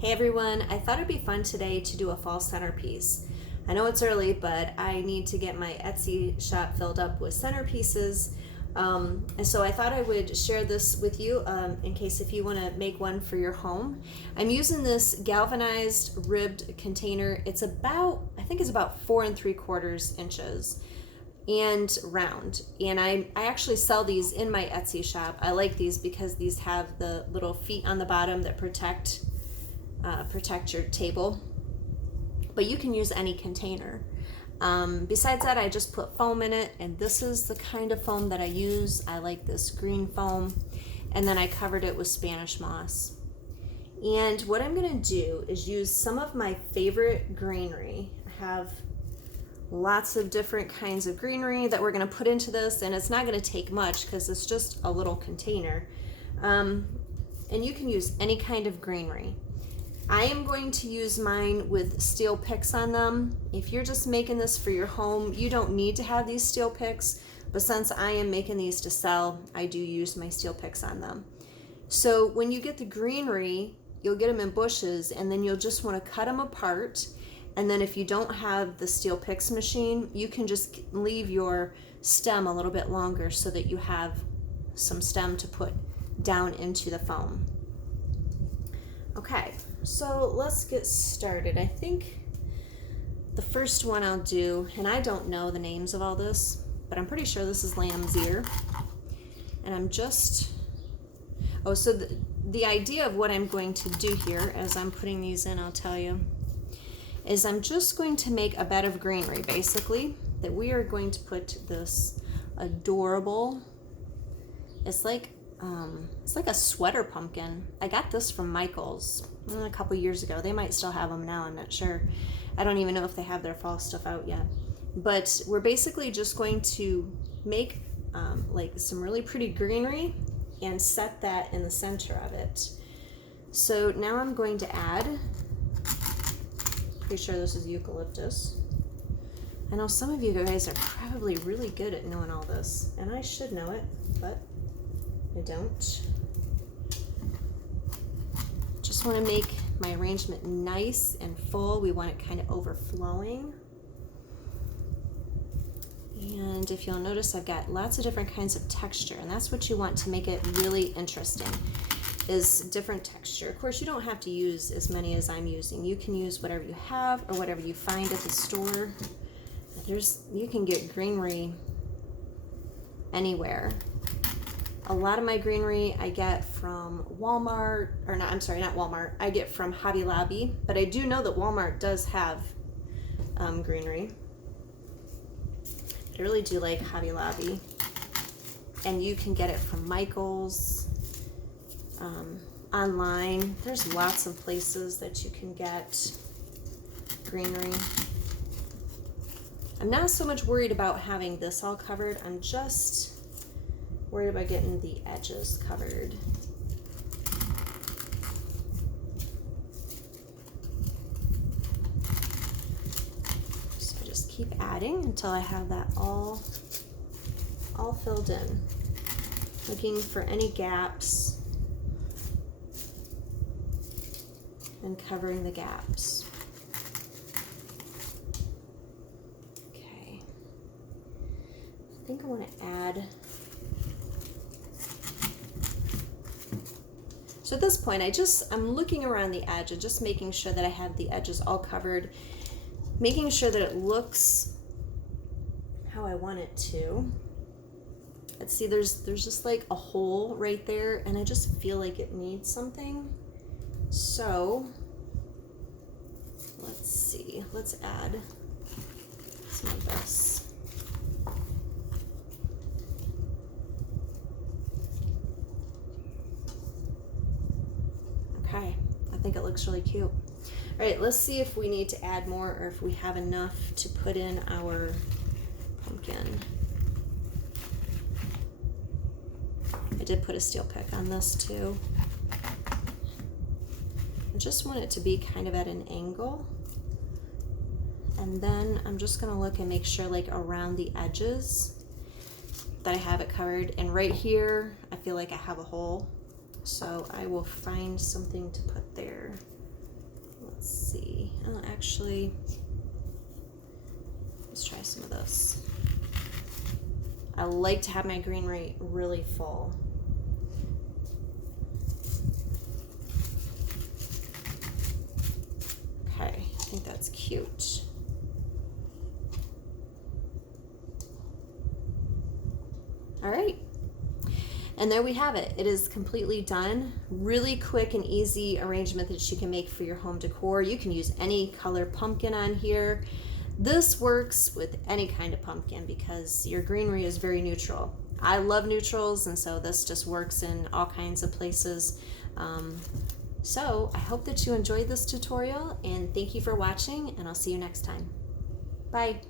Hey everyone, I thought it'd be fun today to do a fall centerpiece. I know it's early, but I need to get my Etsy shop filled up with centerpieces. And so I thought I would share this with you in case if you want to make one for your home. I'm using this galvanized ribbed container. It's about, I think it's about 4 3/4 inches and round. And I actually sell these in my Etsy shop. I like these because these have the little feet on the bottom that protect your table, but you can use any container. Besides that, I just put foam in it, and this is the kind of foam that I use. I like this green foam, and then I covered it with Spanish moss. And what I'm going to do is use some of my favorite greenery. I have lots of different kinds of greenery that we're going to put into this, and it's not going to take much because it's just a little container. And you can use any kind of greenery. I am going to use mine with steel picks on them. If you're just making this for your home, you don't need to have these steel picks, but since I am making these to sell, I do use my steel picks on them. So when you get the greenery, you'll get them in bushes, and then you'll just want to cut them apart. And then if you don't have the steel picks machine, you can just leave your stem a little bit longer so that you have some stem to put down into the foam. Okay, so let's get started. I think the first one I'll do, and I don't know the names of all this, but I'm pretty sure this is lamb's ear. And I'm just, so the idea of what I'm going to do here as I'm putting these in, I'll tell you, is I'm just going to make a bed of greenery, basically, that we are going to put this adorable, it's like a sweater pumpkin. I got this from Michael's a couple years ago. They might still have them now, I'm not sure. I don't even know if they have their fall stuff out yet. But we're basically just going to make like some really pretty greenery and set that in the center of it. So now I'm going to add, pretty sure this is eucalyptus. I know some of you guys are probably really good at knowing all this, and I should know it, but I don't. Just want to make my arrangement nice and full. We want it kind of overflowing. And if you'll notice, I've got lots of different kinds of texture, and that's what you want to make it really interesting, is different texture. Of course, you don't have to use as many as I'm using. You can use whatever you have or whatever you find at the store. You can get greenery anywhere. A lot of my greenery I get from Walmart, or not, I'm sorry, not Walmart. I get from Hobby Lobby, but I do know that Walmart does have greenery. I really do like Hobby Lobby. And you can get it from Michael's, online. There's lots of places that you can get greenery. I'm not so much worried about having this all covered. I'm just worried about getting the edges covered. So I just keep adding until I have that all filled in. Looking for any gaps and covering the gaps. Okay. I think I want to add, so at this point, I'm looking around the edge and just making sure that I have the edges all covered, making sure that it looks how I want it to. Let's see, there's just like a hole right there, and I just feel like it needs something. So let's see, let's add some of this. Okay, I think it looks really cute. All right, let's see if we need to add more or if we have enough to put in our pumpkin. I did put a steel pick on this too. I just want it to be kind of at an angle. And then I'm just gonna look and make sure, like around the edges, that I have it covered. And right here, I feel like I have a hole. So I will find something to put there. actually, let's try some of this. I like to have my greenery really full. Okay, I think that's cute. All right. And there we have it. It is completely done. Really quick and easy arrangement that you can make for your home decor. You can use any color pumpkin on here. This works with any kind of pumpkin because your greenery is very neutral. I love neutrals, and so this just works in all kinds of places. So I hope that you enjoyed this tutorial, and thank you for watching, and I'll see you next time. Bye.